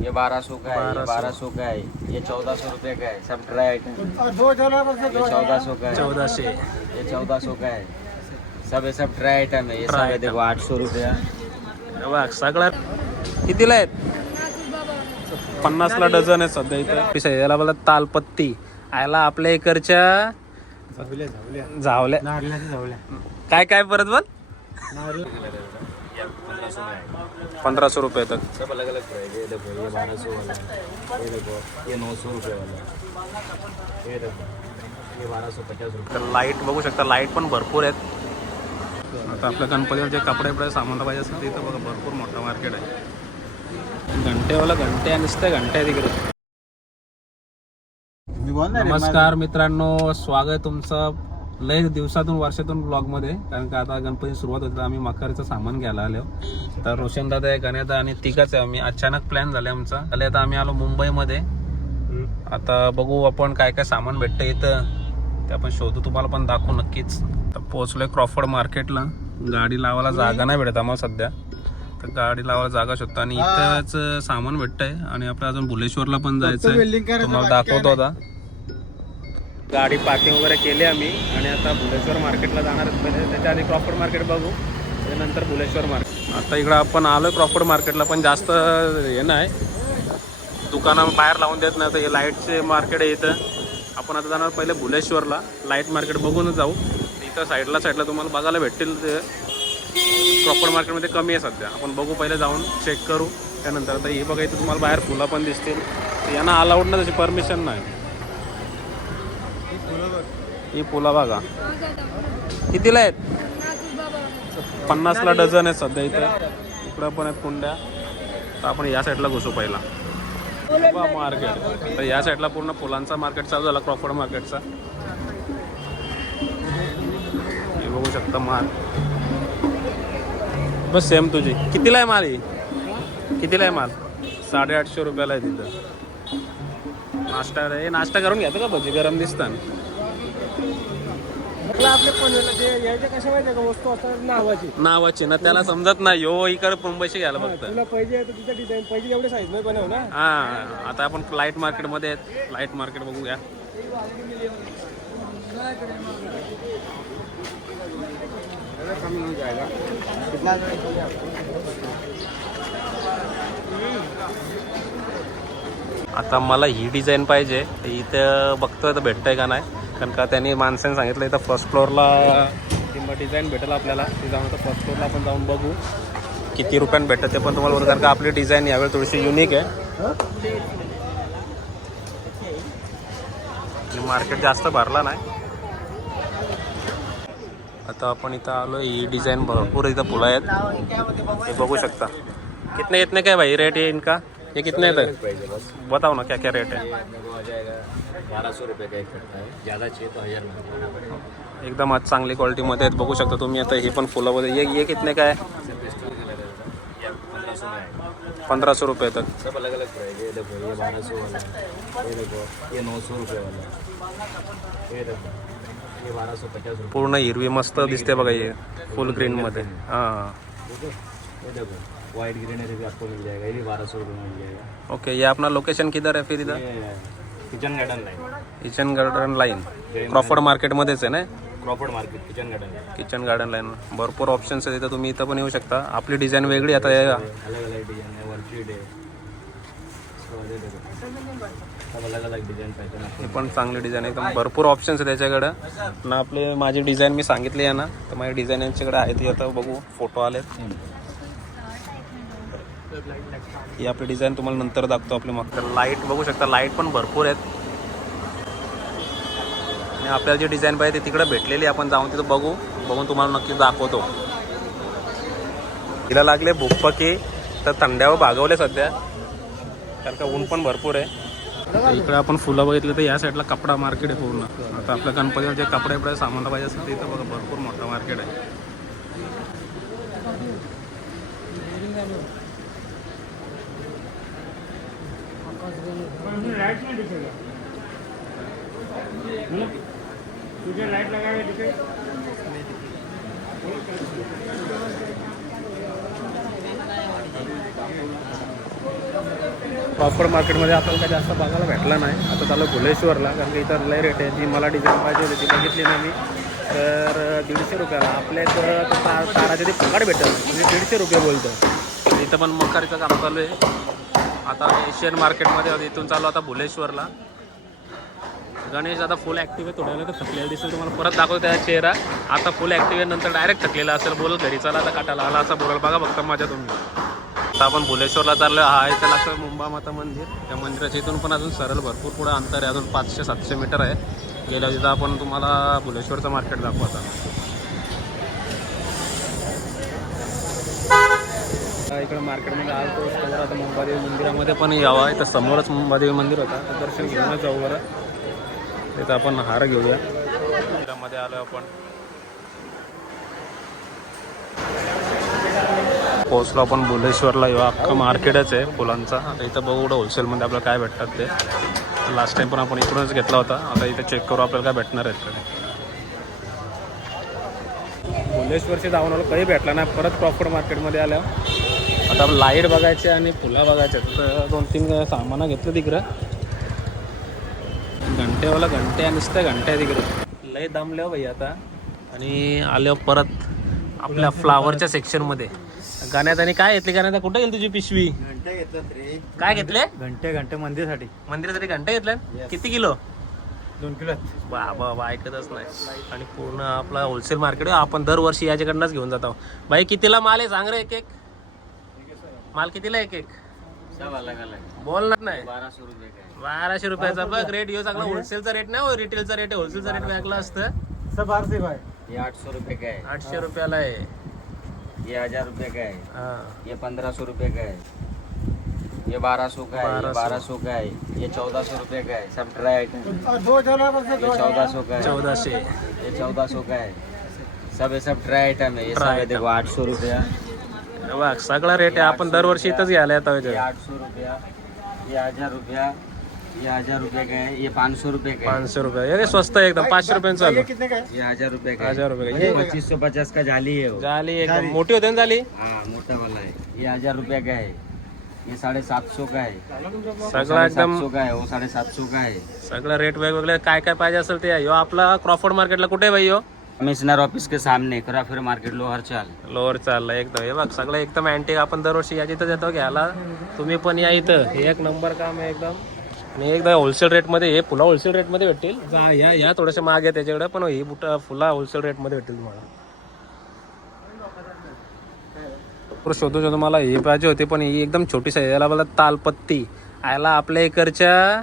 ये 1200 का है, ये 1200 का है, ये 1400 रुपये का है, सब ड्राई आइटम। ये 1400 का है, 1400 ये 1400 का है, सब ये सब ड्राई आइटम है। ये सब Dry है देखो 800 रुपया। बघ सगळ्यात कितीला आहेत 50ला डझन आहे सध्या इथं याला बोला तालपत्ती आयला आपल्या इकडच्या झावल्या काय काय परत बोल 1500 रुपये तक सब अलग अलग प्राइस है। ये देखो ये 1200 वाला है, ये देखो ये 900 रुपये वाला है, ये देखो ये 1250 रुपये। तर लाईट बघू शकता, लाईट पण भरपूर आहेत. आता आपल्या गणपतीवर जे कपडे बिपडे सामान पाहिजे असतं तिथं बघा भरपूर मोठं मार्केट आहे. घंटेवाला घंटे नुसते घंटे तिकडे. नमस्कार मित्रांनो, स्वागत आहे तुमचं लय दिवसातून वर्षातून ब्लॉगमध्ये. कारण का आता गणपती सुरुवात होती, आम्ही मकरचं सामान घ्यायला आलो. तर रोशन दादा आहे, गणेशदा आणि तिघाच आहे आम्ही. अचानक प्लॅन झाले आमचा. आता आम्ही आलो मुंबईमध्ये. आता बघू आपण काय काय सामान भेटतं इथं ते आपण शोधू, तुम्हाला पण दाखवू नक्कीच. तर पोहोचलोय क्रॉफर्ड मार्केटला. गाडी लावायला जागा नाही भेटत आम्हाला सध्या, तर गाडी लावायला जागा शोधतो. आणि इथंच सामान भेटतंय. आणि आपल्या अजून भुलेश्वरला पण जायचंय, तुम्हाला दाखवतो आता. गाडी पार्किंग वगैरे केली आम्ही आणि आता भुलेश्वर मार्केटला जाणार आहे. त्याच्या आधी क्रॉफर्ड मार्केट बघू, त्यानंतर भुलेश्वर मार्केट. आता इकडं आपण आलो क्रॉफर्ड मार्केटला, पण जास्त हे नाही, दुकानं बाहेर लावून देत नाही. आता हे लाईटचे मार्केट आहे इथं. आपण आता जाणार पहिले भुलेश्वरला, लाईट मार्केट बघूनच जाऊ. इथं साईडला तुम्हाला बघायला भेटतील. ते क्रॉफर्ड मार्केटमध्ये कमी आहे सध्या. आपण बघू, पहिले जाऊन चेक करू. त्यानंतर आता हे बघा, इथं तुम्हाला बाहेर फुलं पण दिसतील. यांना अलाउड ना, त्याची परमिशन नाही. ही फुलं बघा कितीला आहेत, 50ला डझन आहेत सध्या इथं. इकडं पण आहेत कुंड्या. तर आपण या साईडला घुसू पहिला मार्केट. तर या साईडला पूर्ण फुलांचा मार्केट चालू झाला, क्रॉफर्ड मार्केटचा. हे बघू शकता माल. बस सेम तुझी. कितीला आहे माल? ही कितीला आहे माल? 850 रुपयाला आहे तिथं. नाश्ता रे, नाश्ता करून घ्यायचं का? भजी गरम दिसतात. नावाची ना, त्याला समजत नाही. हो इकडे मुंबईशी घ्यायला फक्त. हा, आता आपण लाईट मार्केट मध्ये आहेत. लाईट मार्केट बघूया. आता मला ही डिझाईन पाहिजे. इथं बघतोय तर भेटतंय का नाही, कारण का त्यांनी माणसाने सांगितलं इथं फर्स्ट फ्लोअरला किंवा डिझाईन भेटेल आपल्याला. ते जाऊन तर फर्स्ट फ्लोअरला आपण जाऊन बघू किती रुपयानं भेटतं ते पण तुम्हाला बोलू. कारण का आपली डिझाईन यावेळी थोडीशी युनिक आहे. मार्केट जास्त भरला नाही. आता आपण इथं आलो. ही डिझाईन भरपूर इथं फुलं आहेत, हे बघू शकता. कितने काय भाई रेट है इनका? ये कितने है? बताओ ना क्या क्या रेट है. 1200 रुपये का एक कट्टा है, ज़्यादा चाहिए तो 1000 में. एकदम आज चांगली क्वालिटीमध्ये आहेत, बघू शकता तुम्ही. आता हे पण फुलं वगैरे. ये कितने का है? 1500 रुपये तक. सब अलग अलग प्राइस है। ये देखो ये 1200 वाला है, ये देखो ये 900 रुपये वाला है, ये देखो ये 1250 रुपये. पूर्ण हिरवी मस्त दिसते बघा, हे फुल ग्रीन मध्ये. हां, ये देखो वाइट ग्रीनरी भी आपको मिल जाएगा, ये भी 1200 रुपये में मिल जाएगा. ओके. ये अपना लोकेशन किधर है फिर? इधर kitchen garden line. Kitchen garden line Crawford मार्केटमध्येच आहे ना? Crawford market kitchen garden. Kitchen garden line भरपूर ऑप्शन्स आहेत इथं. तुम्ही इथं पण येऊ शकता. आपली डिझाईन वेगळी. आता अलग अलग डिजाइन है, वर्कशीट है, सब अलग अलग डिजाइन पॅटर्न. हे पण चांगली डिझाईन आहे, एकदम भरपूर ऑप्शन्स आहे त्याच्याकडं ना. आपले माझी डिझाईन मी सांगितली आहे ना, तर माझी डिझाईन यांच्याकडे आहे. ती आता बघू, फोटो आलेत. ही आपली डिझाईन तुम्हाला नंतर दाखवतो. आपली मग लाईट बघू शकता, लाईट पण भरपूर आहेत. आणि आपल्याला जी डिझाईन पाहिजे ती तिकडे भेटलेली. आपण जाऊन तिथं बघून तुम्हाला नक्कीच दाखवतो. तिला लागले भूकपकी, तर थंड्यावर भागवले सध्या, कारण का ऊन पण भरपूर आहे. इकडे आपण फुलं बघितली तर या साईडला कपडा मार्केट आहे पूर्ण. आता आपल्या गणपतीवर जे कपडे सामान पाहिजे असतं ते इथं बघा भरपूर मोठं मार्केट आहे. तुझे लाइट लगाए दिखे. प्रॉपर मार्केटमध्ये आपल्याला काही जास्त बघायला भेटला नाही. आता चालू भुलेश्वरला, कारण की इथं लय रेट आहे. जी मला डिझाईन पाहिजे होती ती बघितली ना मी, तर 150 रुपयाला. आपल्या इथं ताराचे ते फुकट भेटतं, म्हणजे 150 रुपये बोलतं. इथं पण मकारीचं काम चालू आहे. आता एशियन मार्केटमध्ये इथून चालू आता भुलेश्वरला. गणेश आता फुल ॲक्टिव्ह आहे. थोड्या वेळा तर थकलेला दिसेल तुम्हाला, परत दाखवतो त्याचा चेहरा. आता फुल ॲक्टिव्ह आहे, नंतर डायरेक्ट थकलेला असेल, बोलत घरी चला आता काटाला आला असं बोलाल. बघा फक्त माझ्या तुम्ही. आता आपण भुलेश्वरला चाललो. हा आहे त्याला असं मुंबा माता मंदिर. त्या मंदिराच्या इथून पण अजून सरळ भरपूर पुढं अंतर आहे, अजून 500-700 मीटर आहे. गेल्या तिथं आपण तुम्हाला भुलेश्वरचं मार्केट दाखवू. आता इकडं मार्केटमध्ये आलो तर आता मुंबादेवी मंदिरामध्ये पण यावं. इथं समोरच मुंबादेवी मंदिर होता, तर दर्शन घेऊनच जाऊ बरं. तिथं आपण हार घेऊया. मंदिरामध्ये आलो आपण, पोहोचलो आपण भुलेश्वरला. अख्खं मार्केटच आहे फुलांचा. आता इथं बघू होलसेलमध्ये आपल्याला काय भेटतात ते. लास्ट टाइम पण आपण इकडूनच घेतला होता. आता इथे चेक करू आपल्याला काय भेटणार आहेत कडे. भुलेश्वरचे जाऊन आलो, काही भेटला नाही. परत प्रॉफिट मार्केटमध्ये आल्या. आता लाईट बघायचे आणि फुलं बघायचे, तर 2-3 सामानं घेतलं तिकडं. घंटेवाला घंटे नुसत्या घंटे तिकडं लय दमले हो भाई आता. आणि आलो परत आपल्या फ्लावरच्या सेक्शनमध्ये. गाण्यात आणि काय घेतले? गाण्यात कुठे गेली तुझी पिशवी? घंटे घेतलं रे. काय घेतले? घंटे मंदिरासाठी घंटे घेतले. किती किलो? 2 किलो. बाबा ऐकतच नाही. आणि पूर्ण आपला होलसेल मार्केट आपण दरवर्षी याच्याकडनंच घेऊन जातो. भाई कितीला माल आहे सांग रे? एक माल कितीला? एक सब अलग अलग बोलणार नाही. 1200 रुपये का 1200 रुपयाचा बघ रेट. यो चांगला होलसेलचा रेट नाही, रिटेलचा रेट आहे. होलसेलचा रेट वेगळा असतं. सब 800 भाई. ये 800 रुपये का है. 800 रुपयाला आहे. ये 1000 रुपये का है. हा, ये 1500 रुपये का है. ये 1200 का है. ये 1200 का है. ये 1400 रुपये का है. सब ड्राई आइटम. ये 1400 का है. 1400. ये 1400 का है. सब ड्राई आइटम है. ये सब है देखो 800 रुपया. बघ सगळा रेट आहे. आपण दरवर्षी इथंच घ्यायला येतो. ये 800 रुपया. ये 1000 रुपया. ये 1000 रुपये का है. ये 500 रुपये का है. 500 रुपये. हे स्वस्त आहे एकदम. 500 रुपयांचं चालू. ये 1000 रुपये का है. 1000 रुपये का. ये ये 2550 का जाली है वो. झाली एकदम मोठी होते ना झाली. हाँ मोटा वाला है. ये 1000 रुपये का है. ये 750 का है. सगळा एकदम 750 का है. वो 750 का है. सगळं रेट वेगवेगळे. काय काय पाहिजे असेल ते. ह्यो आपला क्रॉफर्ड मार्केटला कुठे आहे भाई? ह्यो कमिश्नर ऑफिस के सामने क्राफ्ट मार्केट लोअर चाल. लोअर चालला एकदम. हे बघ सगळं एकदम अँटिक. आपण दरवर्षी या तिथं येतो घ्यायला. तुम्ही पण या इथं. हे एक नंबर काम आहे एकदम. आणि एकदा होलसेल रेटमध्ये हे फुला होलसेल रेटमध्ये भेटतील. या थोडेसे महाग आहे त्याच्याकडे, पण ही फुला होलसेल रेटमध्ये भेटतील तुम्हाला. शोधू मला ही पाहिजे होती, पण ही एकदम छोटी साईज. याला मला तालपत्ती आयला आपल्या इकडच्या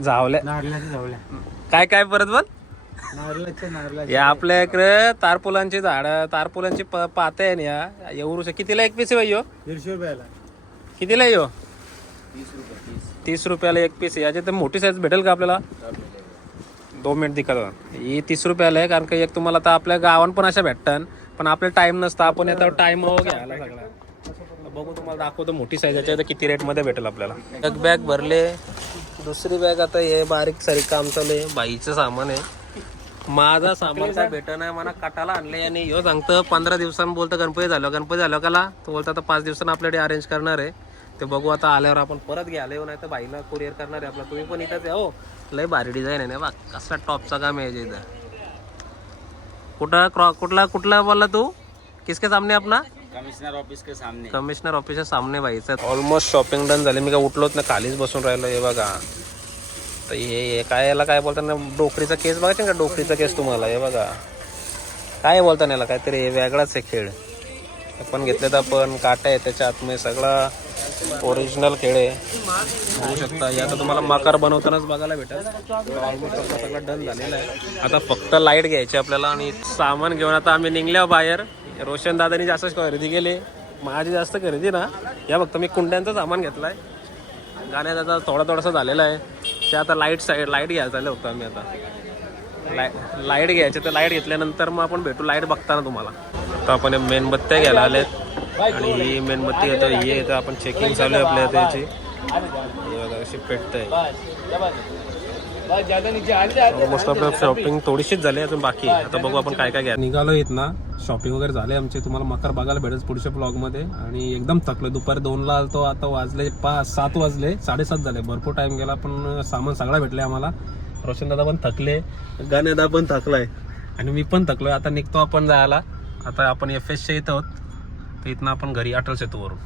झावल्या. काय काय परत बोल. या आपल्या इकडे तारपुलांची झाडं, तारपुलांची पाते आहे या एवढूशे. कितीला एक पीस आहे भाई? 150 रुपयाला. कितीला आहे? 30 रुपयाला एक पीस आहे. याची तर मोठी साईज भेटेल का आपल्याला? 2 मिनिट दिखत. ही 30 रुपयाला आहे, कारण का एक तुम्हाला आता आपल्या गावात पण अशा भेटतात, पण आपल्याला टाइम नसतं. आपण येतो टाइम घ्यायला सगळा. बघू तुम्हाला दाखवतो मोठी साईज याच्या किती रेटमध्ये भेटेल आपल्याला. एक बॅग भरले. दुसरी बॅग आता हे बारीक सारीक काम चालू आहे. बाईचं सामान आहे. माझा सामान काय भेट नाही. मला कटाला आणले आणि ह्यो सांगतं 15 दिवसांनी बोलतं गणपती झालं काला. तो बोलतो आता 5 दिवसांनी आपल्याकडे अरेंज करणार आहे. ते बघू आता आल्यावर आपण परत घ्यायला येऊ, नाही तर बाईला कुरिअर करणार आहे आपला. तुम्ही पण इथंच आहे. हो लय भारी डिझाईन आहे ना बा. कसा टॉपचा काम आहे इथं. कुठला बोलला तू? किसके सामने अपना? कमिश्नर ऑफिस के सामने. कमिशनर ऑफिसच्या सामने व्हायचं. ऑलमोस्ट शॉपिंग डन झाली. मी काय उठलोच ना, खालीच बसून राहिलो. हे बघा तर हे काय याला काय बोलतात ना, डोकरीचा केस बघायचा का? डोकरीचा केस तुम्हाला हे बघा काय बोलतात याला, काहीतरी हे वेगळाच आहे खेळ. आपण घेतले तर आपण काटा आहे त्याच्या आतमध्ये. सगळा ओरिजिनल खेळ आहे. बघू शकता. हे आता तुम्हाला मकार बनवतानाच बघायला भेटेल. ऑलमोस्ट आपला सगळं डन झालेलं आहे. आता फक्त लाईट घ्यायची आपल्याला. आणि सामान घेऊन आता आम्ही निघलो बाहेर. रोशन दादानी जास्तच खरेदी केली. माझी जास्त खरेदी ना. या फक्त मी कुंड्यांचं सामान घेतलं आहे. गाण्यात आता थोडासा झालेला आहे. ते आता लाईट घ्यायला चाललं होतं आम्ही. आता लाईट घ्यायचे, तर लाईट घेतल्यानंतर मग आपण भेटू लाईट बघताना तुम्हाला. आता आपण मेणबत्त्या घ्यायला आलेत. आणि ही मेणबत्ती येतं, ही येतं. आपण चेकिंग चालू आहे आपल्या याची. कशी पेटत आहे. मस्त आपलं शॉपिंग थोडीशीच झाली अजून बाकी आहे. आता बघू आपण काय काय घ्या. निघालो येत ना, शॉपिंग वगैरे झाले आमचे. तुम्हाला मकर बघायला भेटेल पुढच्या ब्लॉगमध्ये. आणि एकदम थकलो, दुपारी 2ला आलतो, आता वाजले 7 वाजले, 7:30 झाले. भरपूर टाइम गेला पण सामान सगळा भेटले आम्हाला. रोशन दादा पण थकले, गाण्यादा पण थकलाय आणि मी पण थकलोय. आता निघतो आपण जायला. आता आपण FSच्या इथं आहोत, तर इथनं आपण घरी अटल सेतूवरून.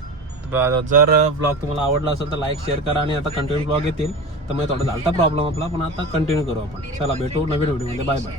जर ब्लॉग तुम्हाला आवडला असेल तर लाईक शेअर करा. आणि आता कंटिन्यू ब्लॉग येतील, तर मग थोडा झालता प्रॉब्लेम आपला, पण आता कंटिन्यू करू आपण. चला भेटू नवीन व्हिडिओमध्ये. Bye bye.